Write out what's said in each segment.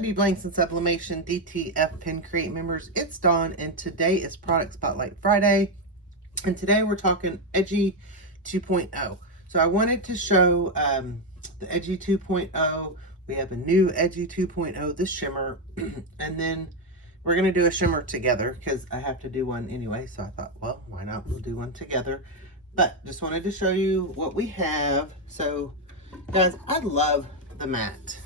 PNW Blanks and Sublimation DTF Pin Create members, it's Dawn, and today is Product Spotlight Friday, and today we're talking Edgy 2.0. So I wanted to show the Edgy 2.0. We have a new Edgy 2.0, the Shimmer, and then we're going to do a Shimmer together because I have to do one anyway, so I thought, well, why not? We'll do one together. But just wanted to show you what we have. So, guys, I love the matte.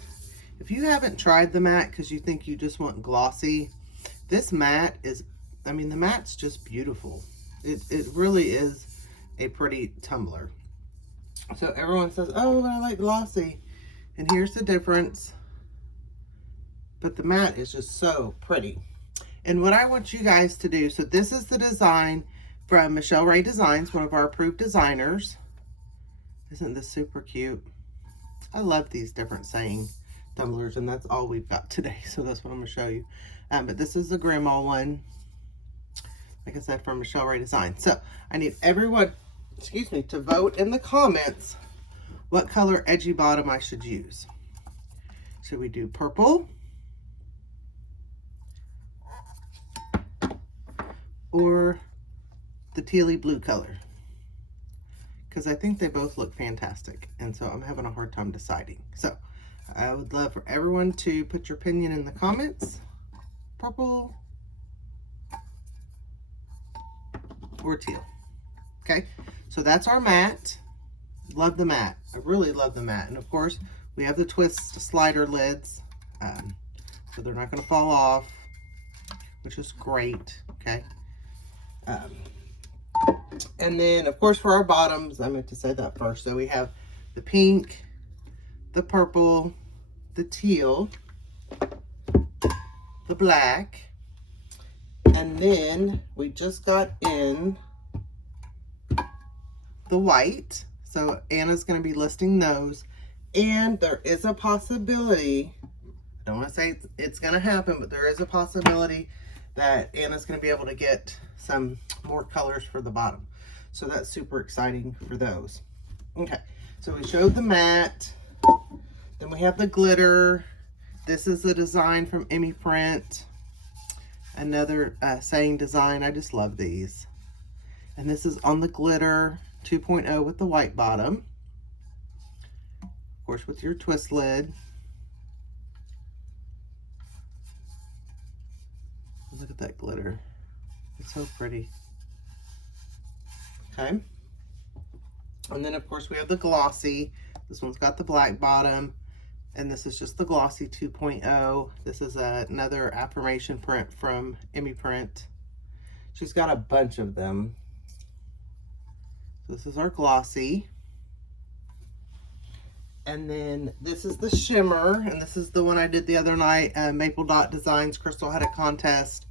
If you haven't tried the matte because you think you just want glossy, this matte is, I mean, the matte's just beautiful. It really is a pretty tumbler. So everyone says, oh, I like glossy. And here's the difference. But the matte is just so pretty. And what I want you guys to do, so this is the design from Michelle Ray Designs, one of our approved designers. Isn't this super cute? I love these different saying tumblers, and that's all we've got today, so that's what I'm going to show you. But this is the grandma one, like I said, from Michelle Ray Design. So I need everyone, excuse me, to vote in the comments what color edgy bottom I should use. Should we do purple or the tealy blue color? Because I think they both look fantastic, and so I'm having a hard time deciding. So I would love for everyone to put your opinion in the comments. Purple or teal. Okay, so that's our matte. Love the matte. I really love the matte. And of course, we have the twist slider lids, so they're not going to fall off, which is great. Okay. And then, of course, for our bottoms, I meant to say that first. So we have the pink, the purple, the teal, the black, and then we just got in the white. So Anna's going to be listing those. And there is a possibility, I don't want to say it's going to happen, but there is a possibility that Anna's going to be able to get some more colors for the bottom. So that's super exciting for those. Okay, so we showed the matte. Then we have the glitter. This is the design from Emmy Print. Another saying design. I just love these. And this is on the glitter 2.0 with the white bottom. Of course, with your twist lid. Look at that glitter. It's so pretty. Okay. And then, of course, we have the glossy. This one's got the black bottom. And this is just the glossy 2.0. This is another affirmation print from Emmy Print. She's got a bunch of them. This is our glossy. And then this is the shimmer. And this is the one I did the other night. Maple Dot Designs. Crystal had a contest.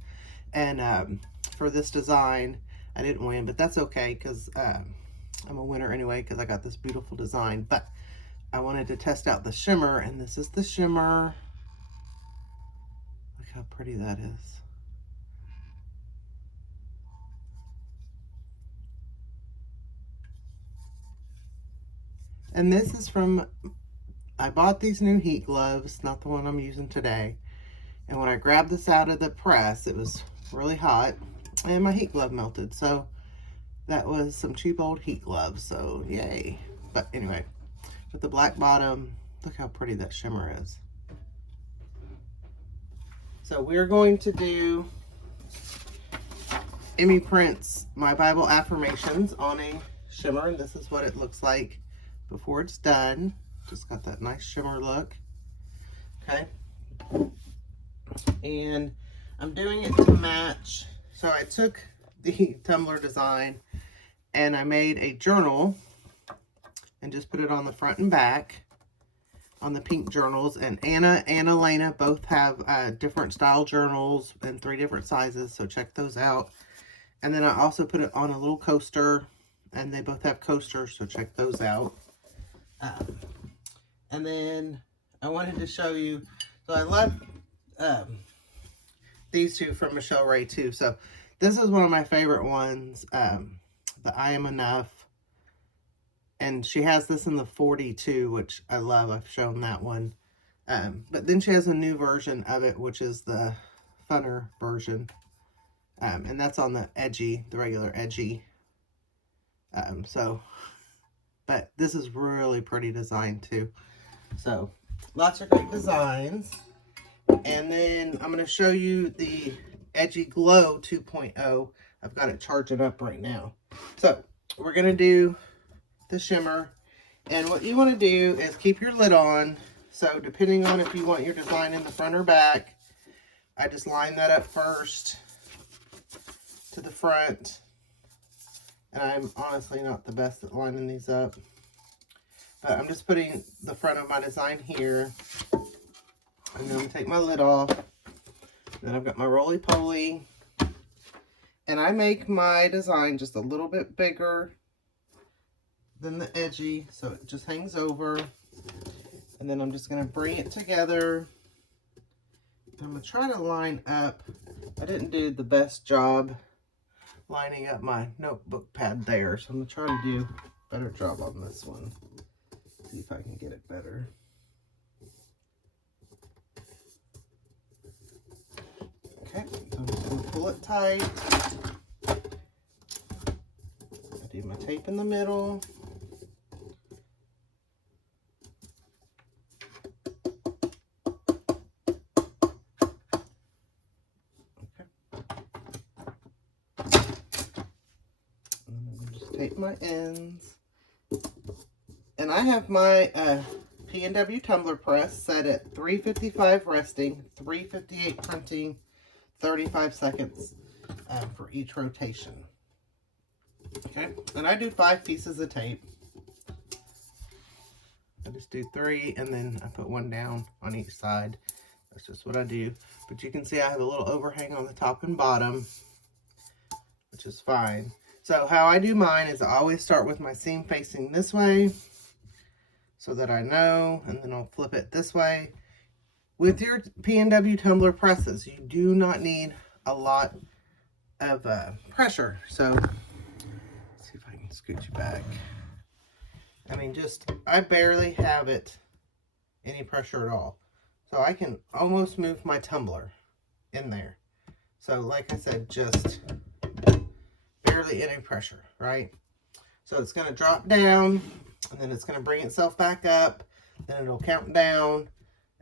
And for this design, I didn't win. But that's okay because I'm a winner anyway because I got this beautiful design. But I wanted to test out the shimmer, and this is the shimmer. Look how pretty that is. And this is from, I bought these new heat gloves, not the one I'm using today. And when I grabbed this out of the press, it was really hot, and my heat glove melted. So that was some cheap old heat gloves, so yay. But anyway. With the black bottom, look how pretty that shimmer is. So we're going to do Emmy Print's My Bible Affirmations on a shimmer, and this is what it looks like before it's done. Just got that nice shimmer look. Okay. And I'm doing it to match. So I took the Tumbler design and I made a journal and just put it on the front and back on the pink journals. And Anna and Elena both have different style journals in 3 different sizes, so check those out. And then I also put it on a little coaster, and they both have coasters, so check those out. And then I wanted to show you, so I love these two from Michelle Ray too. So this is one of my favorite ones, the I Am Enough. And she has this in the 42, which I love. I've shown that one. But then she has a new version of it, which is the funner version. And that's on the Edgy, the regular Edgy. But this is really pretty design too. So, lots of great designs. And then I'm going to show you the Edgy Glow 2.0. I've got it charging up right now. So, we're going to do the shimmer. And what you want to do is keep your lid on. So, depending on if you want your design in the front or back, I just line that up first to the front. And I'm honestly not the best at lining these up. But I'm just putting the front of my design here. And then I'm going to take my lid off. Then I've got my roly-poly. And I make my design just a little bit bigger than the Edgy, so it just hangs over. And then I'm just going to bring it together. I'm going to try to line up. I didn't do the best job lining up my notebook pad there, so I'm going to try to do a better job on this one. See if I can get it better. Okay, so I'm just going to pull it tight. I do my tape in the middle. Okay. And I'm going to just tape my ends. And I have my PNW Tumbler press set at 355 resting, 358 printing, 35 seconds for each rotation. Okay, and I do 5 pieces of tape. I just do 3 and then I put 1 down on each side. That's just what I do. But you can see I have a little overhang on the top and bottom, which is fine. So how I do mine is I always start with my seam facing this way so that I know, and then I'll flip it this way. With your PNW Tumbler presses, you do not need a lot of pressure. So, let's see if I can scoot you back. I mean, I barely have any pressure at all. So I can almost move my tumbler in there. So, like I said, just barely any pressure, right? So it's going to drop down, and then it's going to bring itself back up, then it'll count down,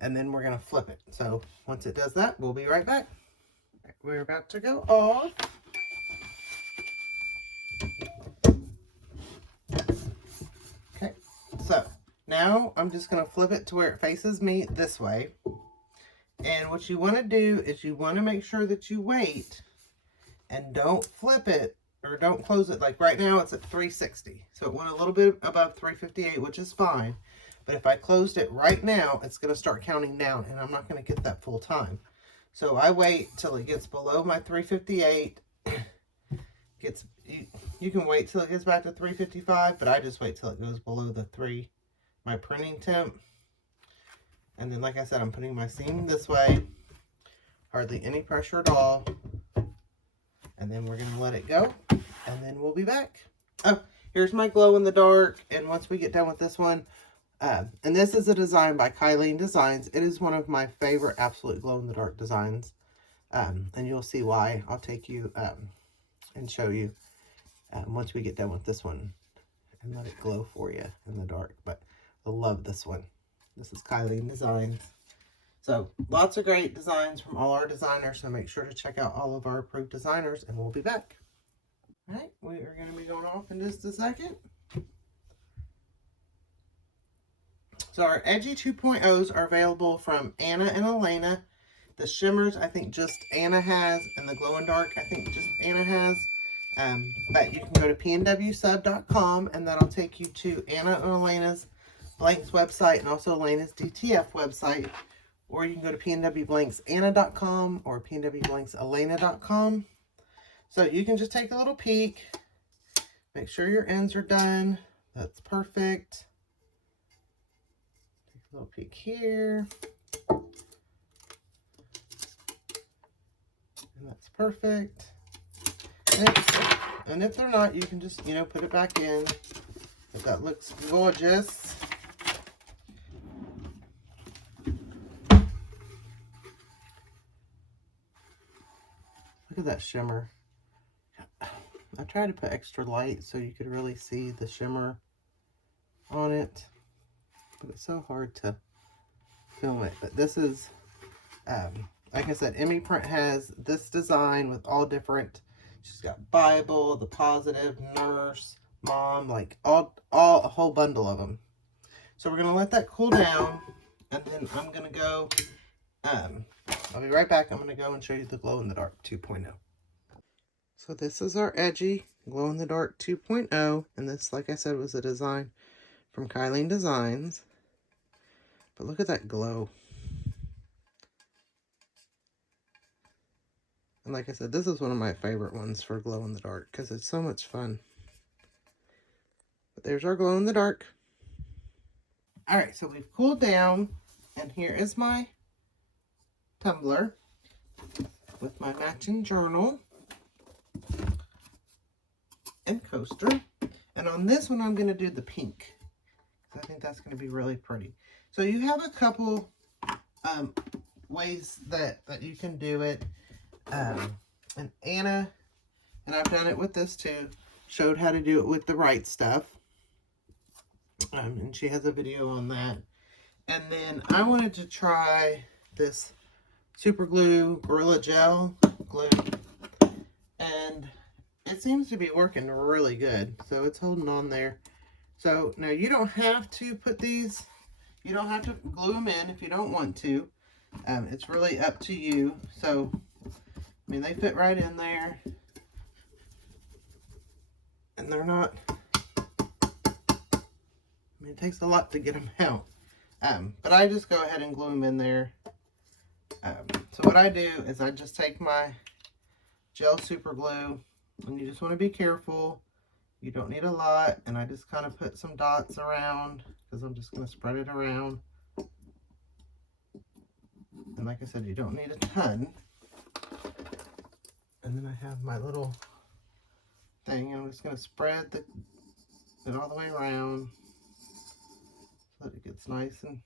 and then we're going to flip it. So once it does that, we'll be right back. We're about to go off. Okay, so now I'm just going to flip it to where it faces me this way. And what you want to do is you want to make sure that you wait and don't flip it or don't close it. Like right now it's at 360. So it went a little bit above 358, which is fine. But if I closed it right now, it's going to start counting down and I'm not going to get that full time. So I wait till it gets below my 358. You can wait till it gets back to 355, but I just wait till it goes below my printing temp. And then, like I said, I'm putting my seam this way. Hardly any pressure at all. And then we're going to let it go. And then we'll be back. Oh, here's my glow in the dark. And once we get done with this one, and this is a design by Cyclone Designs. It is one of my favorite absolute glow in the dark designs. And you'll see why. I'll take you and show you once we get done with this one. And let it glow for you in the dark. But I love this one. This is Cyclone Designs. So, lots of great designs from all our designers. So, make sure to check out all of our approved designers. And we'll be back. All right. We are going to be going off in just a second. So, our Edgy 2.0s are available from Anna and Elena. The Shimmers, I think just Anna has. And the Glow in Dark, I think just Anna has. But you can go to pnwsub.com. And that'll take you to Anna and Elena's Blanks website and also Elena's DTF website, or you can go to pnwblanksanna.com or pnwblankselena.com. So you can just take a little peek, make sure your ends are done. That's perfect. Take a little peek here, and that's perfect. And if they're not, you can just put it back in. If that looks gorgeous. at that shimmer. I tried to put extra light so you could really see the shimmer on it, but it's so hard to film it. But this is, like I said, Emmy Print has this design with all different, she's got Bible, the Positive, Nurse, Mom, like all a whole bundle of them. So we're gonna let that cool down, and then I'm gonna go, I'll be right back. I'm gonna go and show you the glow in the dark 2.0. So this is our Edgy glow in the dark 2.0, and this, like I said, was a design from Cyclone Designs. But look at that glow. And like I said, this is one of my favorite ones for glow in the dark because it's so much fun. But there's our glow in the dark. Alright, so we've cooled down, and here is my tumbler with my matching journal and coaster. And on this one, I'm going to do the pink. I think that's going to be really pretty. So you have a couple ways that you can do it. And Anna, and I've done it with this too, showed how to do it with the right stuff. And she has a video on that. And then I wanted to try this super glue Gorilla Gel glue. And it seems to be working really good. So it's holding on there. So now you don't have to put these, you don't have to glue them in if you don't want to. It's really up to you. So, I mean, they fit right in there. And they're not, I mean, it takes a lot to get them out. But I just go ahead and glue them in there. So what I do is I just take my gel super glue, and you just want to be careful. You don't need a lot, and I just kind of put some dots around because I'm just going to spread it around. And like I said, you don't need a ton. And then I have my little thing, and I'm just going to spread it all the way around so that it gets nice and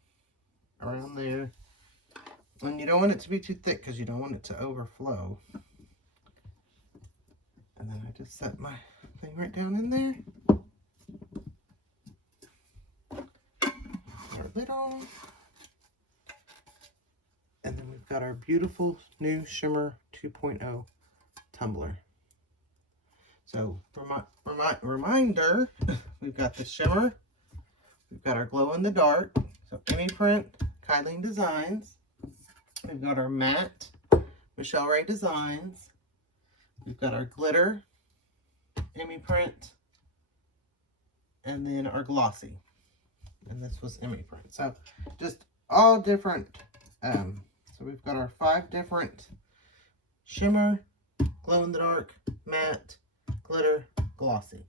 around there. And you don't want it to be too thick because you don't want it to overflow. And then I just set my thing right down in there. Our lid on. And then we've got our beautiful new Shimmer 2.0 tumbler. So, reminder, we've got the Shimmer. We've got our glow in the dark. So, Emmy Print, Cyclone Designs. We've got our matte, Michelle Ray Designs. We've got our glitter, Emmy Print, and then our glossy. And this was Emmy Print. So just all different. So we've got our 5 different shimmer, glow in the dark, matte, glitter, glossy.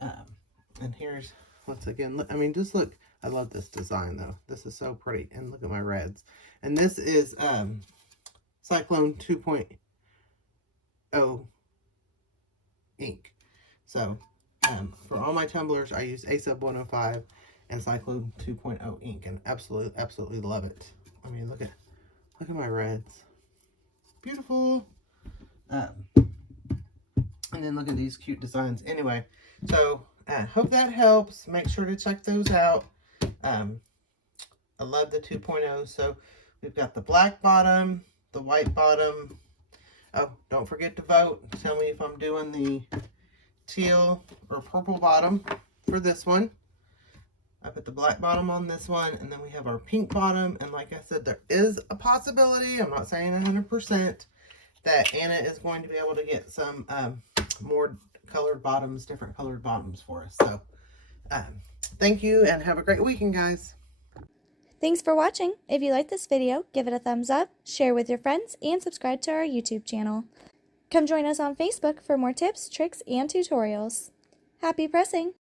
And here's, once again, look, I mean, just look. I love this design though. This is so pretty. And look at my reds. And this is Cyclone 2.0 ink. So for all my tumblers, I use A-Sub 105 and Cyclone 2.0 ink, and absolutely love it. I mean, look at my reds. Beautiful. And then look at these cute designs. Anyway, so I hope that helps. Make sure to check those out. I love the 2.0. So we've got the black bottom, the white bottom. Oh, don't forget to vote. Tell me if I'm doing the teal or purple bottom for this one. I put the black bottom on this one, and then we have our pink bottom. And like I said, there is a possibility, I'm not saying 100%, that Anna is going to be able to get some more colored bottoms, different colored bottoms for us. So thank you, and have a great weekend, guys. Thanks for watching. If you like this video, give it a thumbs up, share with your friends, and subscribe to our YouTube channel. Come join us on Facebook for more tips, tricks, and tutorials. Happy pressing!